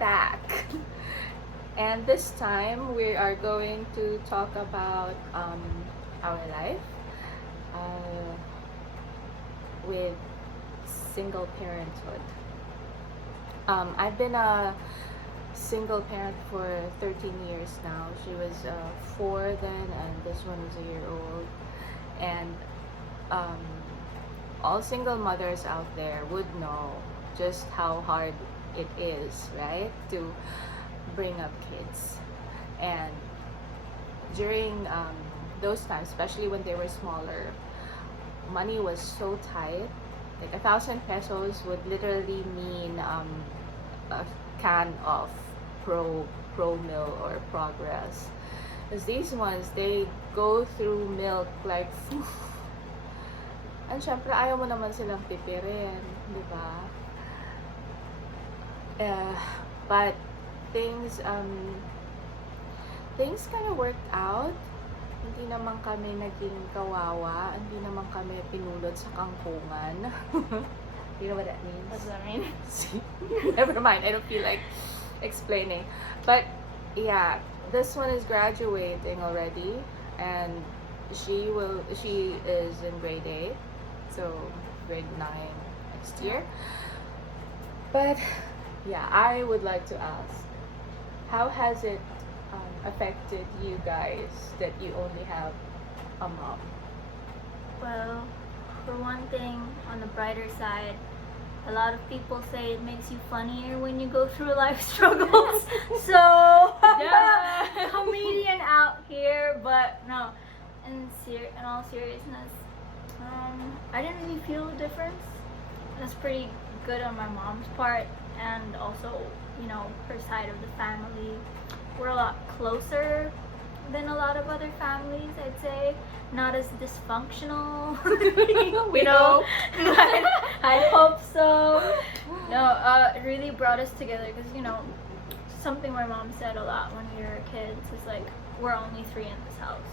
back. And this time we are going to talk about our life with single parenthood. I've been a single parent for 13 years now. She was 4 then, and this one was a year old. And all single mothers out there would know just how hard it is, right, to bring up kids. And during those times, especially when they were smaller, money was so tight. Like 1,000 pesos would literally mean a can of Pro Meal or Progress. Because these ones, they go through milk like and syempre ayaw mo naman silang pipirin, di ba? But things kind of worked out. Hindi naman kami naging kawawa, hindi naman kami pinulot sa kangkungan. You know what that means? What does that mean? Never mind, I don't feel like explaining. But yeah, this one is graduating already, and she is in grade 8, so grade 9 next year. But yeah, I would like to ask, how has it affected you guys that you only have a mom? Well, for one thing, on the brighter side, a lot of people say it makes you funnier when you go through life struggles. So, Yeah. comedian out here, but no, in all seriousness, I didn't really feel a difference. That's pretty good on my mom's part, and also, her side of the family. We're a lot closer than a lot of other families, I'd say. Not as dysfunctional. We hope. I hope so. No, it really brought us together because, something my mom said a lot when we were kids is like, we're only 3 in this house.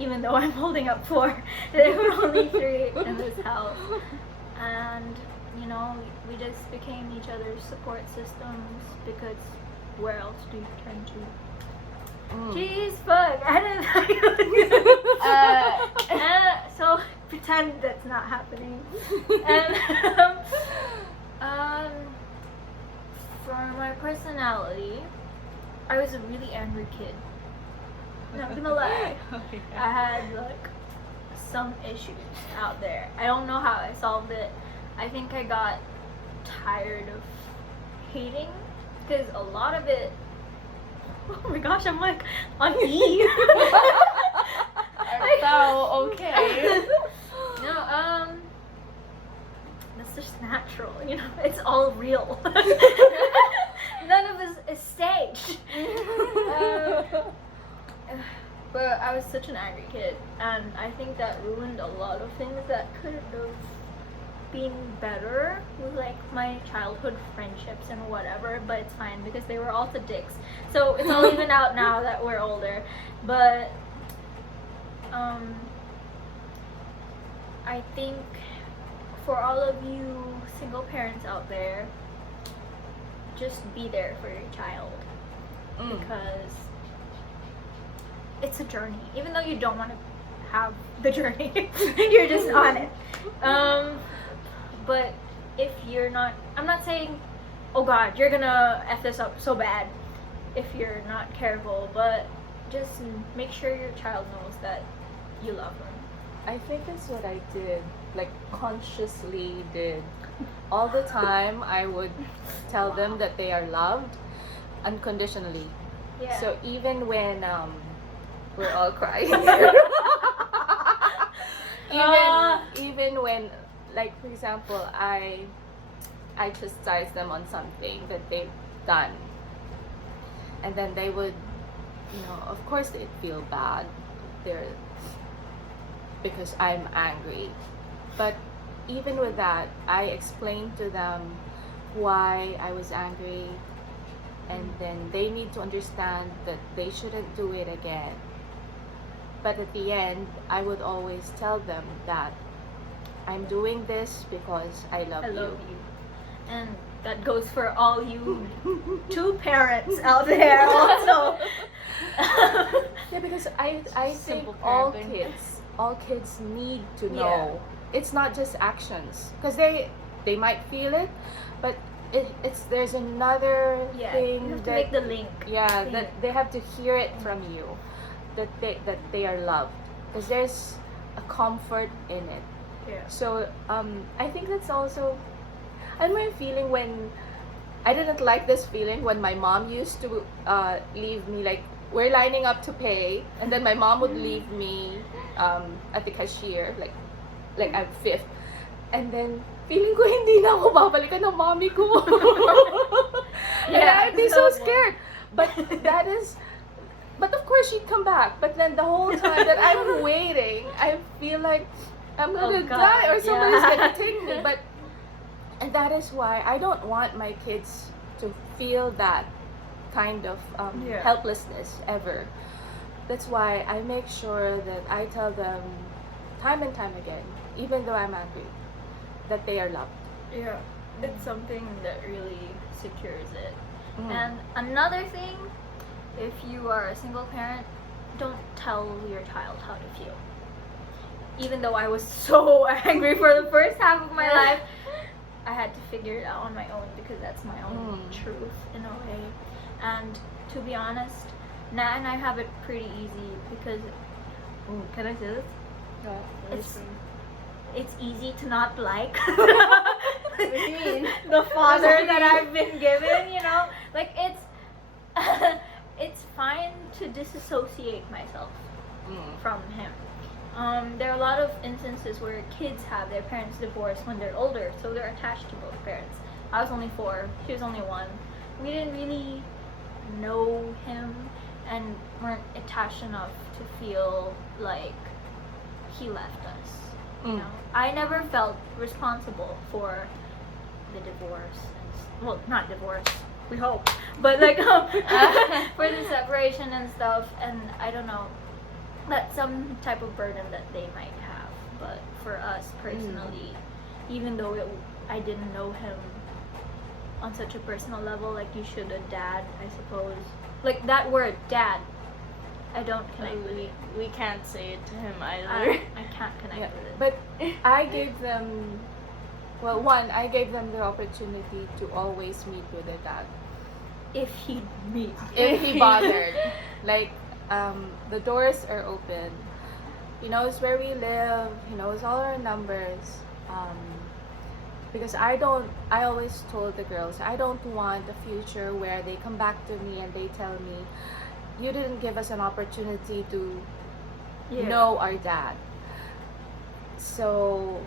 Even though I'm holding up 4, there were only 3 in this house. And, we just became each other's support systems because where else do you turn to? Jeez, fuck! I didn't. So pretend that's not happening. And for my personality, I was a really angry kid. Not gonna lie, I had some issues out there. I don't know how I solved it. I think I got tired of hating. Because a lot of it, oh my gosh, I'm like on E. So okay. That's just natural, it's all real. None of this is staged. But I was such an angry kid, and I think that ruined a lot of things that could have been better with my childhood friendships and whatever, but it's fine because they were also dicks, so it's all even out now that we're older. But I think for all of you single parents out there, just be there for your child because it's a journey, even though you don't want to have the journey. You're just on it. But if you're not, I'm not saying, oh god, you're gonna F this up so bad if you're not careful, but just make sure your child knows that you love them. I think that's what I did, consciously did. All the time, I would tell them that they are loved unconditionally. Yeah. So even when we're all crying, even when, for example, I chastise them on something that they've done, and then they would, of course they'd feel bad. Because I'm angry. But even with that, I explained to them why I was angry, and then they need to understand that they shouldn't do it again. But at the end, I would always tell them that I'm doing this because I love you. And that goes for all you two parents out there also. Yeah, because I think Simple all parenting. kids need to Yeah. know. It's not just actions, because they might feel it, but it's there's another Yeah, thing you have to that make the link. yeah thing. that they have to hear it from you, that they are loved, because there's a comfort in it. Yeah. So I think that's also my feeling when I didn't like this feeling when my mom used to leave me, like we're lining up to pay, and then my mom would leave me at the cashier, like I'm fifth, and then feeling ko hindi na ako babalikan ng mommy ko. And Yeah, I'd be so so- scared. But but of course she'd come back. But then the whole time that I'm waiting, I feel like I'm gonna Oh, God, die or somebody's yeah. gonna take me. And that is why I don't want my kids to feel that kind of Yeah. helplessness ever. That's why I make sure that I tell them time and time again, even though I'm angry, that they are loved. Yeah, it's something that really secures it. Mm. And another thing, if you are a single parent, don't tell your child how to feel. Even though I was so angry for the first half of my life, I had to figure it out on my own because that's my own truth in a way. And to be honest, Nat and I have it pretty easy because Can I say this? it's easy to not like What do you mean? the father What do you that mean? I've been given, you know? Like it's it's fine to disassociate myself from him. There are a lot of instances where kids have their parents divorced when they're older, so they're attached to both parents. I was only 4, she was only 1. We didn't really know him and weren't attached enough to feel like he left us. You know, I never felt responsible for the divorce. Well, not divorce, we hope, but like for the separation and stuff. And I don't know, that's some type of burden that they might have. But for us personally, even though I didn't know him on such a personal level, like you should a dad, I suppose. Like that word, dad, I don't connect with it. We can't say it to him either. I can't connect Yeah, with it. but I gave them, well, I gave them the opportunity to always meet with their dad If he meet. if he bothered. Like, the doors are open. He knows where we live. He knows all our numbers. Because I always told the girls, I don't want a future where they come back to me and they tell me, you didn't give us an opportunity to know our dad. So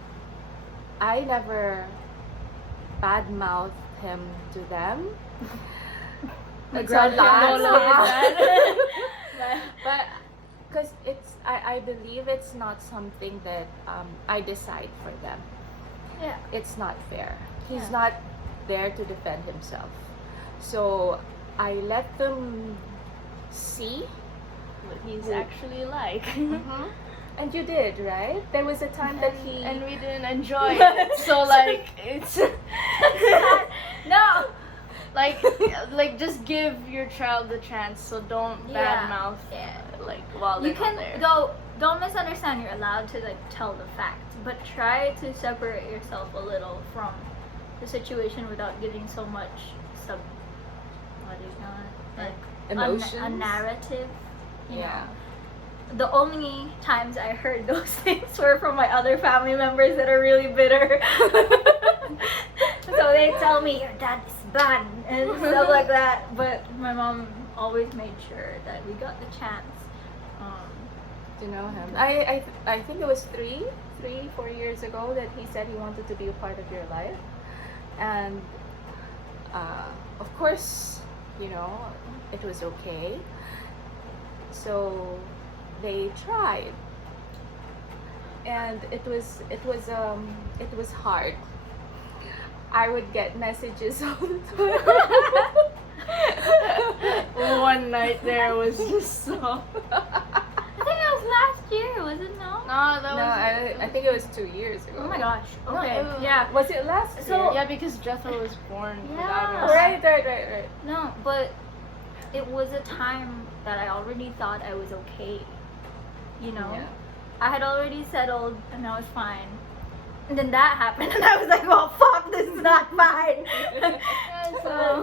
I never badmouthed him to them. That's Until all him last. alone. But because I believe it's not something that I decide for them. Yeah. It's not fair. He's Yeah. not there to defend himself. So I let them see. What he's Who- actually like. And you did, right? There was a time that he and we didn't enjoy it. So like it's No. like just give your child the chance. So don't Yeah. badmouth Yeah. like while they're You can not there. go. Don't misunderstand. You're allowed to like tell the facts, but try to separate yourself a little from the situation without giving so much what do you call it? Like emotions. a narrative. You Yeah. know. The only times I heard those things were from my other family members that are really bitter. So they tell me your dad is bad and stuff like that. But my mom always made sure that we got the chance. To know him. I think it was 4 years ago that he said he wanted to be a part of your life, and of course, you know, it was okay. So they tried, and it was hard. I would get messages all the time. One night there was just so I think it was last year, was it no? no, No, that No, was. I think it was 2 years ago. Oh my gosh. No, Okay. it was- Yeah. Was it last So- year? Yeah, because Jethro was born Yeah. without us. Right. No, but it was a time that I already thought I was okay. You know? Yeah. I had already settled and I was fine. And then that happened and I was like, well, fuck, this is not fine. So